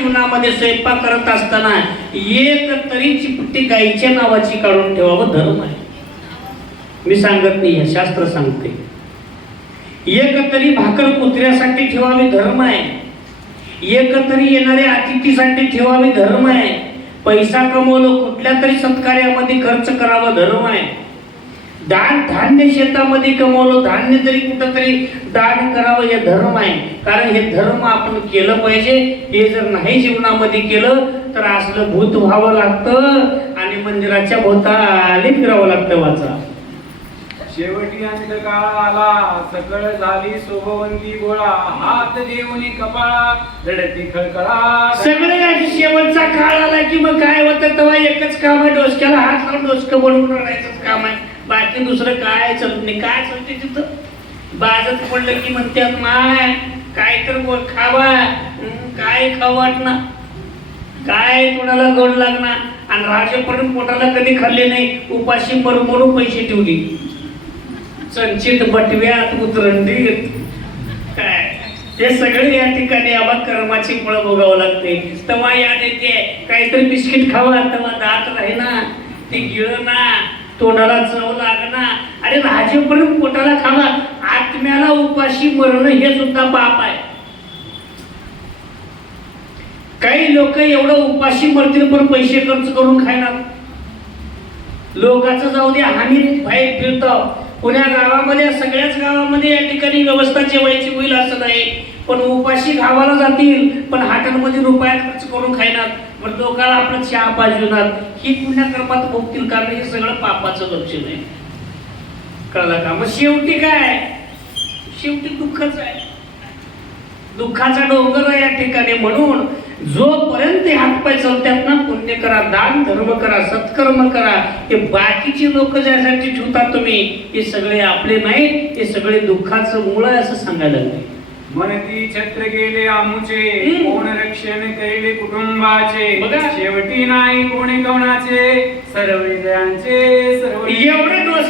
जीवनामध्ये स्वयंपाक करत असताना एक तरी चिपटी गाईच्या नावाची काढून ठेवावं धर्म आहे. मी सांगत नाही, शास्त्र सांगते. एक तरी भाकर कुत्र्यासाठी ठेवावी धर्म आहे. एक तरी येणाऱ्या अतिथीसाठी ठेवावी धर्म आहे. पैसा कमवलो कुठल्या तरी सत्कार्यामध्ये खर्च करावा धर्म आहे. दान धान्य शेतामध्ये कमवलं धान्य तरी कुठंतरी दान करावं हे धर्म आहे. कारण हे धर्म आपण केलं पाहिजे. हे जर नाही जीवनामध्ये केलं तर असलं भूत व्हावं लागतं आणि मंदिराच्या भोवताली फिरावं लागतं. वाचा शेवटी अंधकाळ आला, सकळ झाली शोभवंती गोळा, हात देऊनी कपाळा रडती खळखळा. सगळे शेवटचा काळ आला की मग काय होतं तेव्हा एकच काम आहे, डोसक्याला हात लावून डोसकं बनवून रडायचंच काम आहे. बाकी दुसरं काय चालत नाही. काय चालते तिथं बाजत पडलं की म्हणतात माय काय तर खावा, काय खाऊ वाटणार, काय कोणाला गोड लागणार. आणि राजेपर्यंत पोटाला कधी खाल्ले नाही, उपाशी मरून पैसे ठेवली संचित बटव्यात उतरंडीत. काय हे सगळे या ठिकाणी आबा कर्माची फळं भोगावं लागते. तेव्हा या देते काहीतरी बिस्किट खावा, तेव्हा दात राही ना, ते गिळ ना, तोंडाला चव लागना. अरे राजेपर्यंत पोटाला खावा, आत्म्याला उपाशी मरणं हे सुद्धा पाप आहे. काही लोक एवढं उपाशी मरतील पण पैसे खर्च करून खायणार. लोकांचं जाऊ दे, हानी बाहेर फिरतो. पुण्या गावामध्ये सगळ्याच गावामध्ये या ठिकाणी व्यवस्था जेवायची होईल असं नाही, पण उपाशी गावाला जातील पण हॉटेलमध्ये रुपया खर्च करून खायणार. पण लोकांना आपण चहा पाजवणार. ही पुण्यकर्मात भोगतील, कारण हे सगळं पापाचं लक्षण आहे. कळलं का? मग शेवटी काय, शेवटी दुःखच आहे. दुःखाचा डोंगर आहे या ठिकाणी. म्हणून जोपर्यंत हातपाय चालतात ना, पुण्य करा, दान धर्म करा, सत्कर्म करा. हे बाकीचे लोक ज्यासाठी ठेवतात तुम्ही, हे सगळे आपले नाही, हे सगळे दुःखाचं मूळ आहे असं सांगायला लागले. मनती छत्र गेले आमुचे, कोण रक्षण करिले कुटुंबाचे. बघा शेवटी नाही कोणी कोणाचे, सर्व विजयांचे सर्व एवढे दिवस